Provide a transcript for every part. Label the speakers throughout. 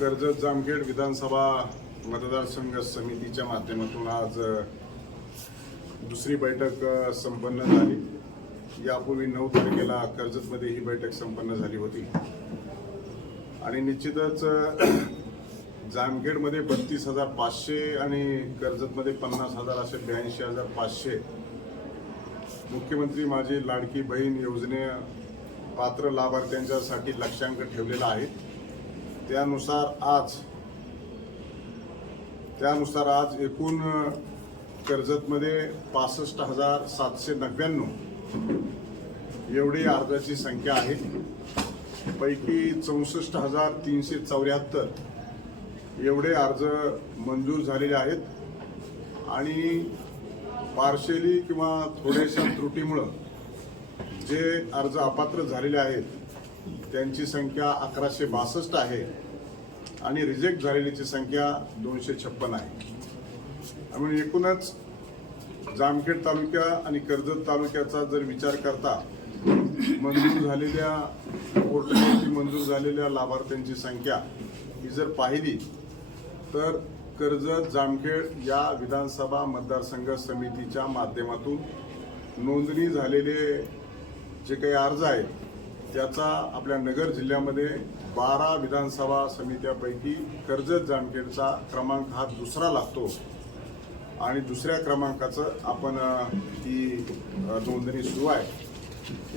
Speaker 1: कर्जत जामखेड विधानसभा मतदारसंघ समितीच्या माध्यमातून आज दुसरी बैठक संपन्न झाली. यापूर्वी नऊ तारखेला कर्जतमध्ये ही बैठक संपन्न झाली होती. आणि निश्चितच जामखेडमध्ये बत्तीस हजार पाचशे आणि कर्जतमध्ये पन्नास हजार असे ब्याऐंशी हजार पाचशे मुख्यमंत्री माझी लाडकी बहीण योजने पात्र लाभार्थ्यांच्यासाठी लक्ष्यांक ठेवलेला आहे. त्यानुसार आज त्यानुसार आज एकूण कर्जतमध्ये पासष्ट हजार सातशे नव्याण्णव एवढी अर्जाची संख्या आहे पैकी चौसष्ट हजार तीनशे चौऱ्याहत्तर एवढे अर्ज मंजूर झालेले आहेत आणि पार्शली किंवा थोड्याशा त्रुटीमुळं जे अर्ज अपात्र झालेले आहेत त्यांची संख्या अकराशे बासष्ट आहे आणि रिजेक्ट झालेलीची संख्या दोनशे छप्पन आहे. त्यामुळे एकूणच जामखेड तालुक्या आणि कर्जत तालुक्याचा जर विचार करता मंजूर झालेल्या पोर्टलवरती मंजूर झालेल्या लाभार्थ्यांची संख्या ही जर पाहिली तर कर्जत जामखेड या विधानसभा मतदारसंघ समितीच्या माध्यमातून नोंदणी झालेले जे काही अर्ज आहेत त्याचा आपल्या नगर जिल्ह्यामध्ये बारा विधानसभा समित्यापैकी कर्जत जामखेडचा क्रमांक हा दुसरा लागतो. आणि दुसऱ्या क्रमांकाचं आपण ही नोंदणी सुरू आहे.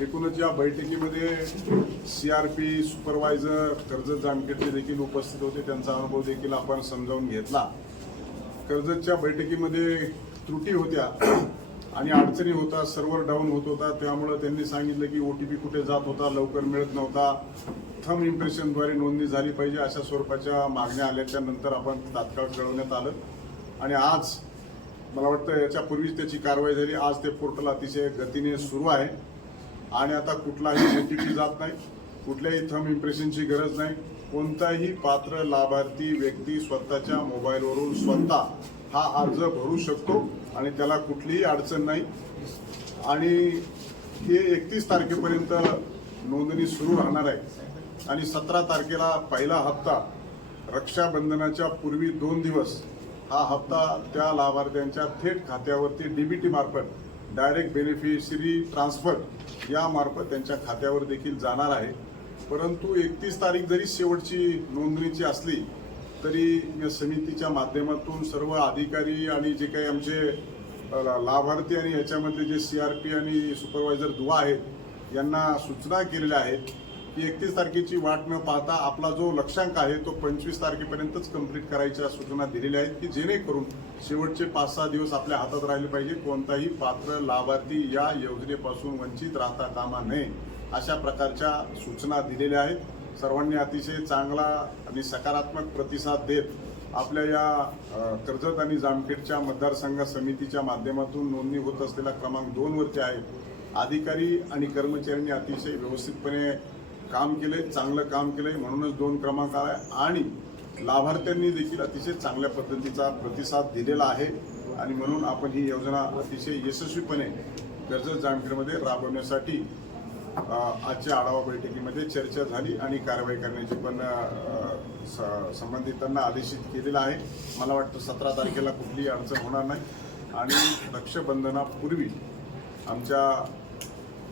Speaker 1: एकूणच या बैठकीमध्ये C R P supervisor Karjat जामखेडचे देखील उपस्थित होते. त्यांचा अनुभव देखील आपण समजावून घेतला. कर्जतच्या बैठकीमध्ये त्रुटी होत्या. आणि अडचणी होता सर्व्हर डाऊन होत होता त्यामुळं त्यांनी सांगितलं की ओटीपी कुठे जात होता लवकर मिळत नव्हता. थम इम्प्रेशनद्वारे नोंदणी झाली पाहिजे अशा स्वरूपाच्या मागण्या आल्याच्यानंतर आपण तात्काळ कळवण्यात आलं. आणि आज मला वाटतं याच्यापूर्वीच त्याची कारवाई झाली. आज ते पोर्टल अतिशय गतीने सुरू आहे. आणि आता कुठलाही ओटीपी जात नाही. कुठल्याही थम इम्प्रेशनची गरज नाही. कोणताही पात्र लाभार्थी व्यक्ती स्वतःच्या मोबाईलवरून स्वतः हा अर्ज भरू शकतो आणि त्याला कुठलीही अडचण नाही. आणि हे एकतीस तारखेपर्यंत नोंदणी सुरू राहणार आहे. आणि सतरा तारखेला पहिला हप्ता रक्षाबंधनाच्या पूर्वी दोन दिवस हा हप्ता त्या लाभार्थ्यांच्या थेट खात्यावरती डीबीटी मार्फत डायरेक्ट बेनिफिशरी ट्रान्सफर या मार्फत त्यांच्या खात्यावर देखील जाणार आहे. परंतु एकतीस तारीख जरी शेवटची नोंदणीची असली तरी या समितीच्या माध्यमातून सर्व अधिकारी आणि जे काही आमचे लाभार्थी आणि याच्यामध्ये जे सी आर पी आणि सुपरवायझर दुवा आहेत यांना सूचना केलेल्या आहेत की एकतीस तारखेची वाट न पाहता आपला जो लक्षांक आहे तो पंचवीस तारखेपर्यंतच कंप्लीट करायच्या सूचना दिलेल्या आहेत की जेणेकरून शेवटचे पाच सहा दिवस आपल्या हातात राहिले पाहिजे कोणताही पात्र लाभार्थी या योजनेपासून वंचित राहता कामा नये. अशा प्रकारच्या सूचना दिलेल्या आहेत. सर्वांनी अतिशय चांगला आणि सकारात्मक प्रतिसाद देत आपल्या या कर्जत आणि जामखेडच्या मतदारसंघ समितीच्या माध्यमातून नोंदणी होत असलेला क्रमांक दोन वरती आहे. अधिकारी आणि कर्मचाऱ्यांनी अतिशय व्यवस्थितपणे काम केले चांगलं काम केलंय म्हणूनच दोन क्रमांक आहे आणि लाभार्थ्यांनी देखील अतिशय चांगल्या पद्धतीचा प्रतिसाद दिलेला आहे. आणि म्हणून आपण ही योजना अतिशय यशस्वीपणे कर्जत जामखेडमध्ये राबवण्यासाठी आजच्या आढावा बैठकीमध्ये चर्चा झाली आणि कारवाई करण्याची पण संबंधितांना आदेशित केलेलं आहे. मला वाटतं सतरा तारखेला कुठलीही अडचण होणार नाही. आणि रक्षाबंधनापूर्वी आमच्या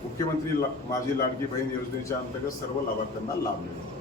Speaker 1: मुख्यमंत्री ला- माझी लाडकी बहीण योजनेच्या अंतर्गत सर्व लाभार्थ्यांना लाभ मिळेल.